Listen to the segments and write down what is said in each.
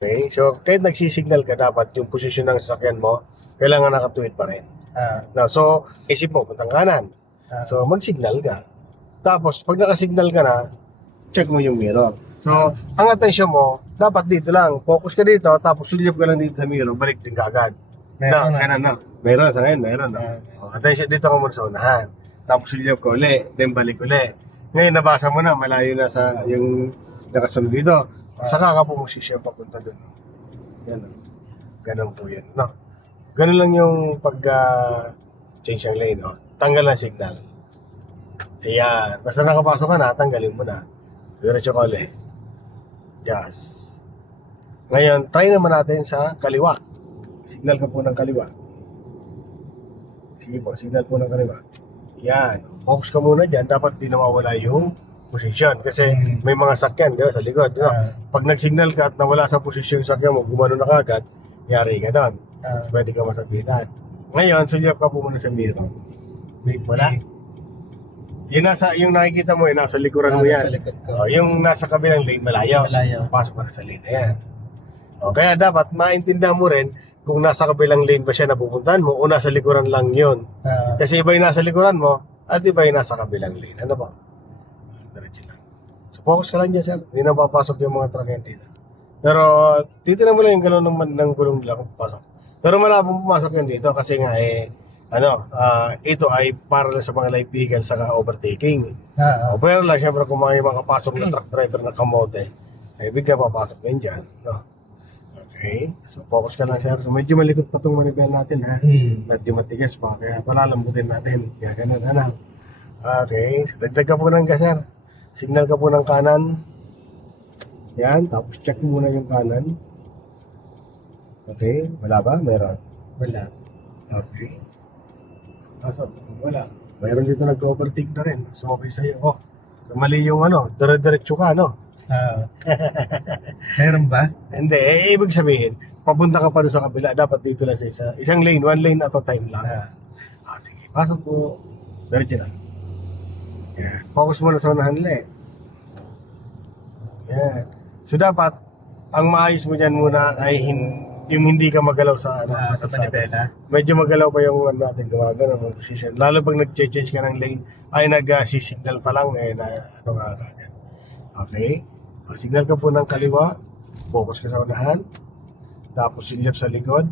Okay? So, kahit nagsisignal ka, dapat yung posisyon ng sasakyan mo, kailangan nakatuwid pa rin. No, so, isip mo, puntang kanan. So, mag-signal ka. Tapos, pag nakasignal ka na, check mo yung mirror. So, ang atensyon mo, dapat dito lang. Focus ka dito, tapos sulyap ka lang dito sa mirror, balik din ka agad. Meron na. Ganun na. Meron, sa ngayon, meron. No? Atensyon dito ka muna sa unahan. Tapos sulyap ka uli, then balik uli. Ngayon, nabasa mo na, malayo na sa yung nakasunod dito. Saka ka pumosisyon papunta doon. No? Yan, no? Ganun po yan. No? Ganun lang yung pag-change ang lane. No? Tanggal ang signal. Ayan. Basta nakapasok ka na, tanggalin mo na. Diretso ka ulit. Yes. Ngayon, try naman natin sa kaliwa. Signal ka po ng kaliwa. Sige po, signal po ng kaliwa. Yan. Focus ka muna dyan. Dapat di nawawala yung posisyon. Kasi may mga sakyan, di ba, sa likod. Di ba? Pag nag-signal ka at nawala sa posisyon yung sakyan mo, gumano na kagad, yari ka doon. So, pwede ka masabitan. Ngayon, sulyap ka po muna sa mirror. Wala. Yung nakikita mo, yung nasa likuran mo yan. Sa likod ko. Yung nasa kabilang lane, malayo. Pasok ka na sa lane na yan. Kaya dapat maintindihan mo rin kung nasa kabilang lane ba siya napupuntahan mo o nasa likuran lang yun. Kasi iba yung nasa likuran mo at iba yung nasa kabilang lane. Ano ba? Diretso lang. So focus ka lang dyan, sir. Hindi na papasok yung mga truck yan dito. Pero titignan mo lang yung gano'n ng gulong nila kung papasok. Pero malabong pumasok yan dito kasi nga ito ay para lang sa mga light vehicle sa overtaking. Pero lang syempre kung may makapasok na truck driver na kamote, ay bigla papasok din dyan. No? Okay, so focus ka lang, sir. So medyo malikot pa itong manibel natin, ha? Medyo matigas pa, kaya palalambutin natin. Kaya ganun, ano? Okay, so dagdag ka po ng gas, sir. Signal ka po ng kanan. Yan, tapos check mo muna yung kanan. Okay, wala ba? Meron. Wala. Okay. Kaso, wala. Mayroon dito nag-overtake na rin. Sumabay sa'yo. So mali yung dire-diretso ka, no? Meron ba? Hindi, ibig sabihin, papunta ka pa doon sa kabila, dapat dito lang sa isang lane, one lane at a time lang. Sige, pasok po. Diretso lang. Yan. Focus muna sa unahan nila, Yan. So dapat, ang maayos mo dyan muna ay yung hindi ka magalaw sa Sa manibela. Medyo magalaw pa yung natin gumagano ng position. Lalo pag nag-change ka ng lane, ay nag-signal pa lang, agad. Okay? Signal ka po ng kaliwa, focus ka sa unahan, tapos silyap sa likod,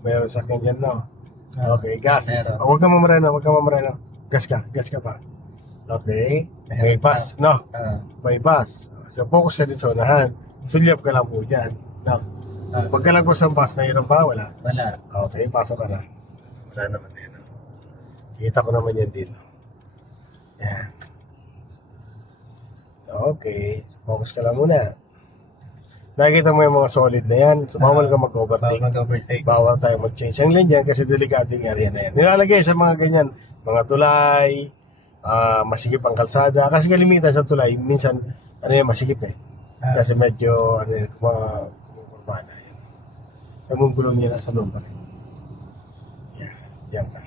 mayroon sa akin dyan, no? Okay, gas. Huwag ka mamareno. Gas ka pa. Okay, may pass, no? May pass. So, focus ka din sa unahan, silyap ka lang po dyan, no? Pagkalagpas ng pass, mayroon ba? Wala. Okay, pasok ka na. Wala naman din, no? Kita ko naman yan dito. Yan. Okay, focus ka lang muna. Nakikita mo yung mga solid na yan. So, bawal ka mag-overtake. Bawal tayo mag-change ang lane dyan kasi delikading area na yan. Nilalagay sa mga ganyan, mga tulay, masikip ang kalsada. Kasi kalimitan sa tulay, minsan, masikip Kasi medyo, kumukurbana. Yung gulong niya nasa loob pa rin. Yan ka.